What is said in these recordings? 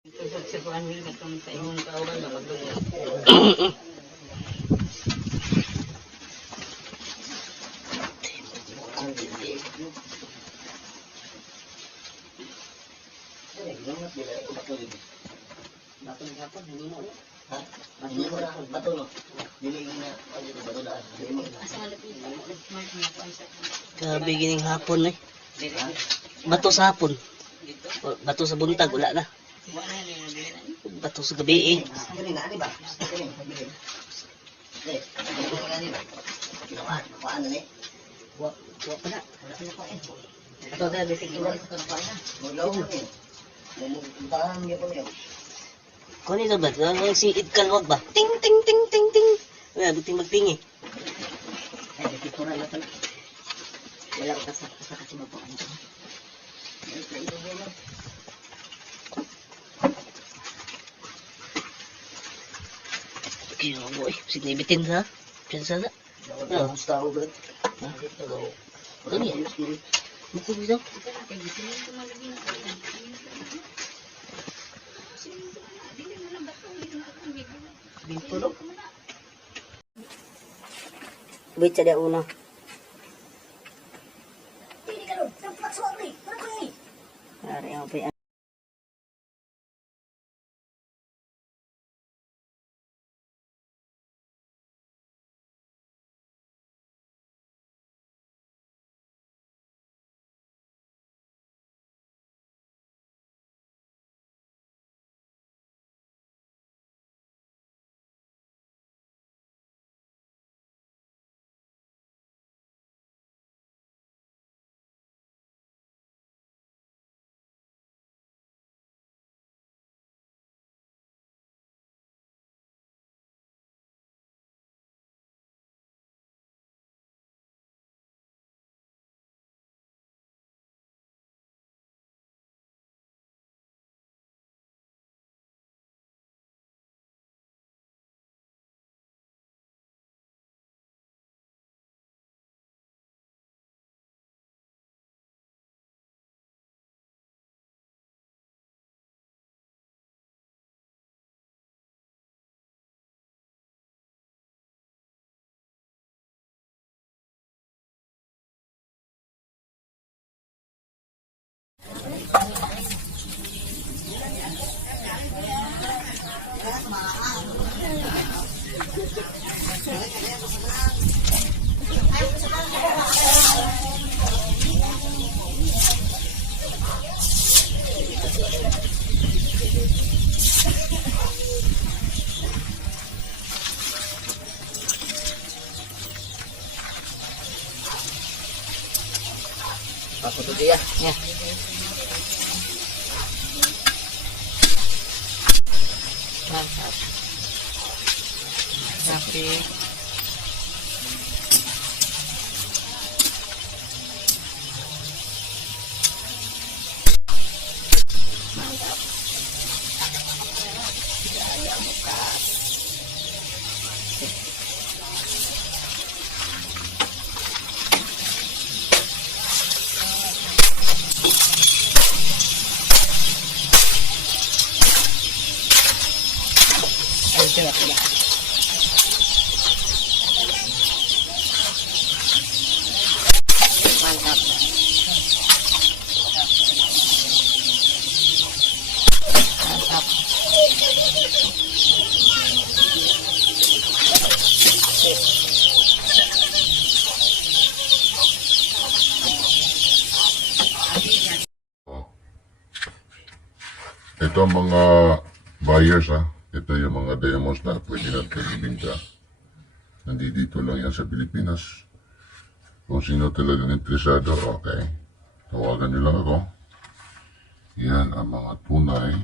Sa kuan wil katong sa imong kauban na magdugo. Grabe gining hapon eh. Bato sa hapon. Bato sa buntag, wala na. Bato sa gabi eh. Kung ano ba? Si Idkan wag ba? Ting ting ting ting ting. Wala, buting magtingi. Wala ko kasi magpuan. Kaya boy, sinibitin ha? Piyansa na? Gusto ako ba? Ano yan? Mukha dito? Bintulog. Wait sa dia una. Ari ang pa. Ako to dia. Ya. Mantap. Tapi mantap. Mantap. Ito ang mga buyers ha. Ito yung mga diamonds na pwede natin ibinta. Nandito lang yan sa Pilipinas. Kung sino talagang interesado, okay. Tawagan nyo lang ako. Yan ang mga tunay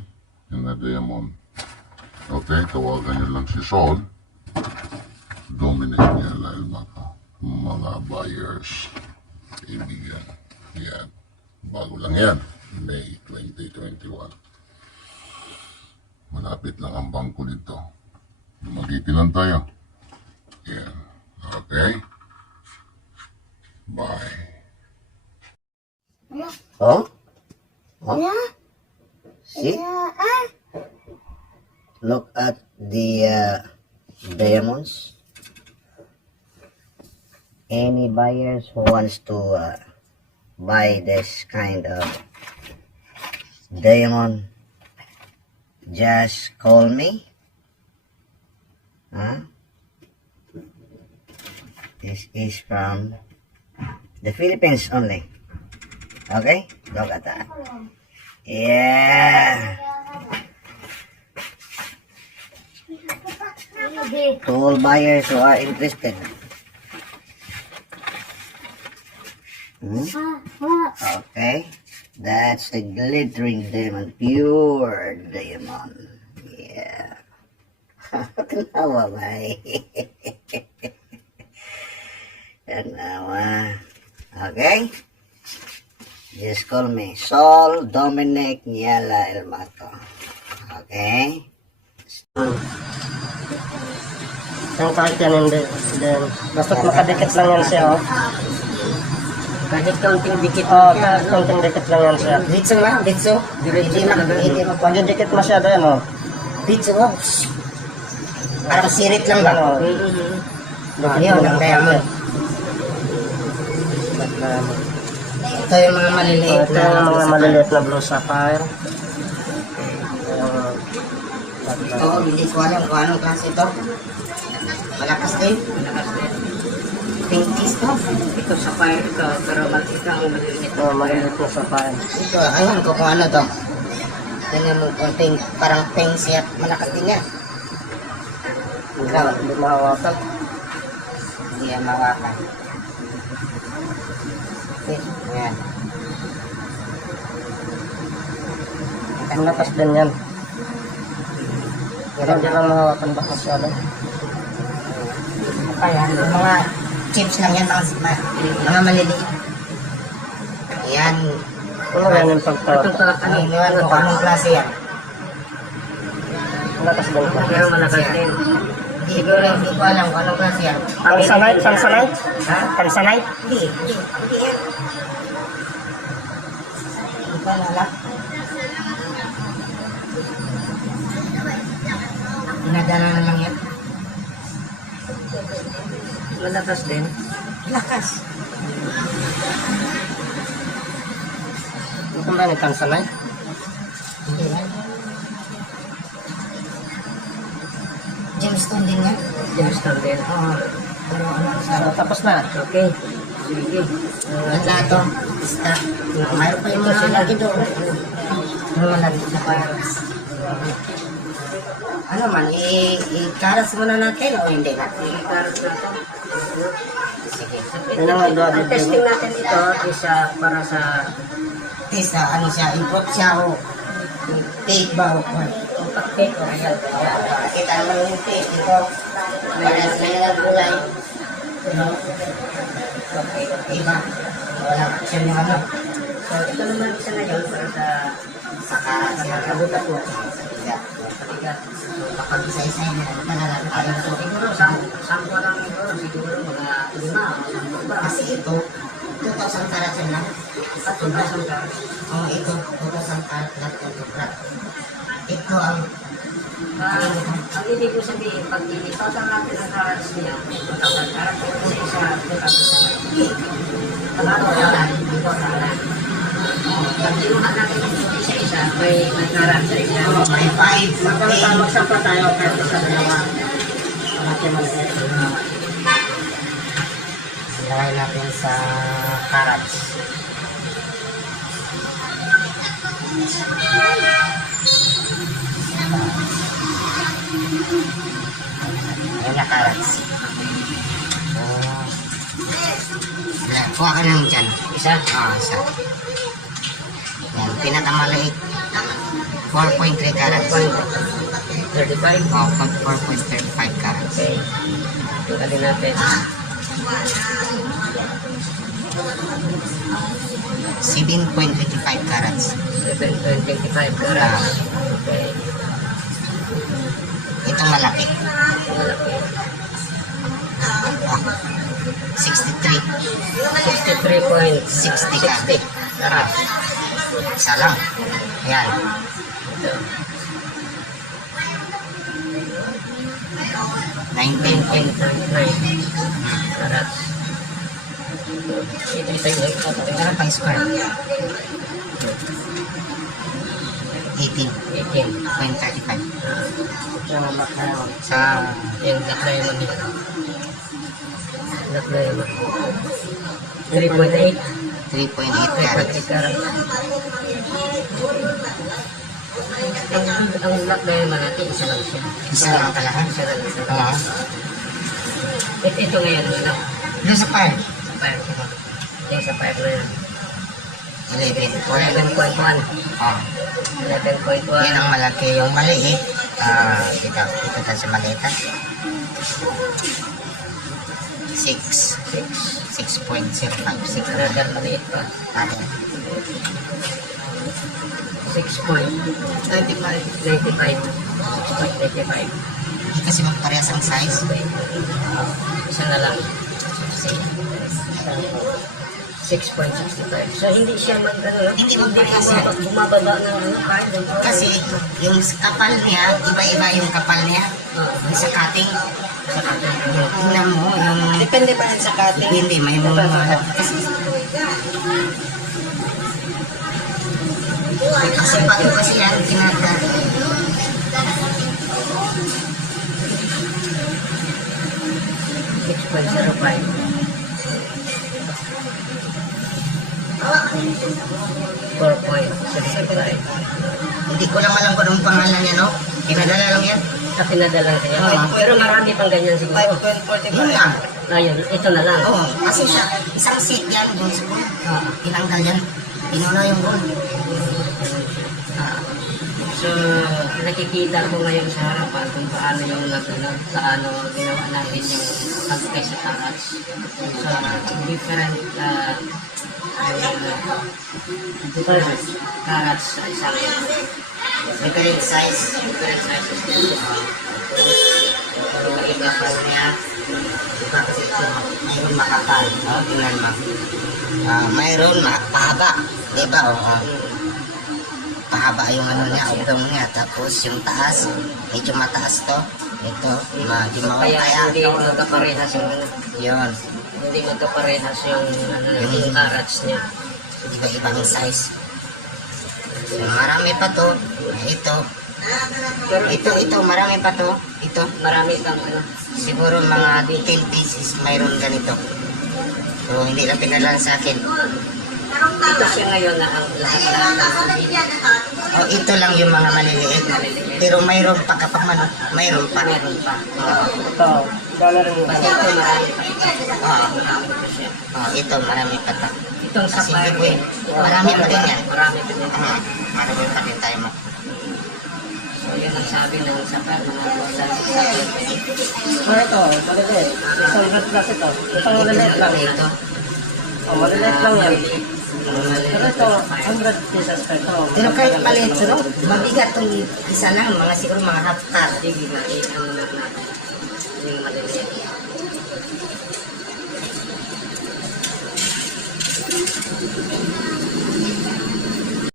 na diamond. Okay, tawagan nyo lang si Sol. Dominic Niala Elmaco. Mga buyers. Kaibigan. Yan. Bago lang yan. May 2021. Malapit lang ang bangko nito. Magitin lang tayo. Yan. Okay? Bye. Oh? Ya. Si? Ya. Ah. look at the diamonds. Any buyers who wants to buy this kind of diamond, just call me. This is from the Philippines only. Okay, look at that. Yeah. To all buyers who are interested. Okay, that's the glittering diamond, pure diamond. Yeah. Tanawa ba eh? Tanawa. Okay? Just call me Sol Dominic Niela Elmato. Okay? Yung kahit yan hindi. Then, basta makadikit lang yan siya, oh. Kahit kaunting dikit. Kahit konting dikit lang yan siya. Ditso nga, ditso. Hindi Pag dikit masyado yan, oh. Ditso nga. Parang sirit lang ba? Ano, Ayun, ang diamond. Ito yung mga maliliit ito yung mga maliliit na blue sapphire. Ito, hindi ko alam kung anong klase ito. Malakas din. Pinkies to. Ito sapphire ito, pero ito ang maliliit. Maliliit na sapphire. Ito, ayun ko kung ano to. Tingnan mo, konting parang pink siya. Malakas din yan. Hindi mahawakan. Hindi yan mawakan. Okay, ayan. Ang lakas din yan. Pero hindi lang mahawakan ba masyado. Kaya, mga chips lang yan, mga maliliit. Ayan. Ano yan yung pagtawag? Ano yun, kung anong klase yan. Malakas din pa. Pero malakas din. Siguro hindi ko alam kung anong klase yan. Tanzanite? Tanzanite? Ha? Tanzanite? Hindi yan. Hindi ko alam. Pinadala na lang yan. Malakas din. Lakas. Ano kung ba yung Tanzanite? Hindi yan. Gemstone din yan. Gemstone din. Oo. Pero ano So, sa... tapos na. Okay. Sige. Ang lato. Basta. Mayroon pa yung mga lagi doon. Mga lagi sa parang. Ano man, i-karas muna natin o hindi natin? I-karas natin. Sige. Yun ang nagawa Ang dito. testing natin ito is para sa test ano siya, import siya o take ba o pag-take o ayan. Kita naman yung take. Ito, parehas na yung gulay. Okay, iba. Walang action yung ano. So, ito naman isa na yun para sa kabutas mo. So, kapag isa-isa yun, nalalaro tayo. So, siguro, sampo lang ito. Siguro, mga 5 ba? Kasi ito, 2,000 karats yun lang. 2,000 karats. Oo, ito, 2,000 karats lang ito. Ito ang ang ibig ko sabihin, pag itotal natin ang karats niya, 2,000 karats, ito isa 2,000 karats. Ito ang pag kinuha natin ito isa-isa, may karats sa isa. May 5. Magsapa tayo kahit sa dalawa. Ilagay natin sa karats. Ayan na karats. Yan, kuha ka lang dyan. Isa? Oo, isa. Yan, pinakamaliit. 4.3 karats. 35? Oo, 4.35 karats. Okay. Tingnan natin. 7.85 karats. 7.85 karats. Okay. Itong malaki. Ah, 63. 63.60 karats. Isa lang. Ayan. 10.9 carats. Ito yung Pero pang square. 18.35. 18. Yung black diamond. Sa Yung black diamond nito. Black diamond. 3.8. 3.8 carats. 3.8 carats. Ang black diamond natin, isa lang siya. Isa lang pala. Isa lang siya. Oo. Ito ngayon, ano? Doon sa par. Sa fire. Yung sa fire na yan. 11. 11.1. Oh. 11.1. Yan ang malaki. Yung maliit. Dito tayo sa maliit. 6.05. 6 Another maliit pa. natin. 6.95. 6.95. Kasi magparehas ang size. Isa na lang. 6.65. So hindi siya Hindi magparehas yan. bumababa ng card. Kasi yung kapal niya, iba-iba yung kapal niya. Yung sa cutting. Tingnan mo yung... Depende pa yan sa cutting. Hindi, may mga... Kasi pati kasi yan, kinaka... 4.65. Hindi ko lang alam kung anong pangalan niya, no? Pinadala lang yan. Sa pinadala niya. Pero marami pang ganyan siguro. Yun lang. Ayun, ito na lang. Oo, kasi siya, isang seat yan doon sa gold. Tinanggal yan. Pinuna yung gold. So, nakikita ko ngayon sa harapan kung paano yung paano ginawa natin yung pagkay sa carats. Sa different carats sa isang Different size. different sizes. Yung kapal niya. Diba kasi ito, mayroon makapal. O, tingnan mo. Mayroon pahaba. Diba? O, pahaba yung ano niya, obdong niya. Tapos yung taas, medyo mataas to. Ito, medyo Kaya kaya. hindi magkaparehas yung Yun. hindi magkaparehas yung yung carats niya. Iba-ibang size. So, marami pa to. Ito. Ito, marami pa to. Ito. Marami kang ano. Siguro mga 10 pieces mayroon ganito. So, hindi lang pinadala sa akin. Ito siya ngayon na ang lahat-lahat. O, ito lang yung mga maliliit. Pero mayroon pa kapag mayroon pa. Meron pa. Oo. Kasi ito marami pa. Oo. Marami pa siya. Ito, marami pa to. Itong sa Kasi fire hindi din. marami pa din yan. Marami pa din. Marami pa din tayo mo. So yun ang sabi ng sa fire mga sabi. Ito, maliliit. Isang red plus ito. Isang maliliit lang. Ito. Maliliit lang yan. Maliliit. Pero ito, 100 pieces pa ito. Pero kahit maliit ito, no? Mabigat itong isa lang. Mga siguro mga half car. Sige nga, ano na natin. Yung maliliit.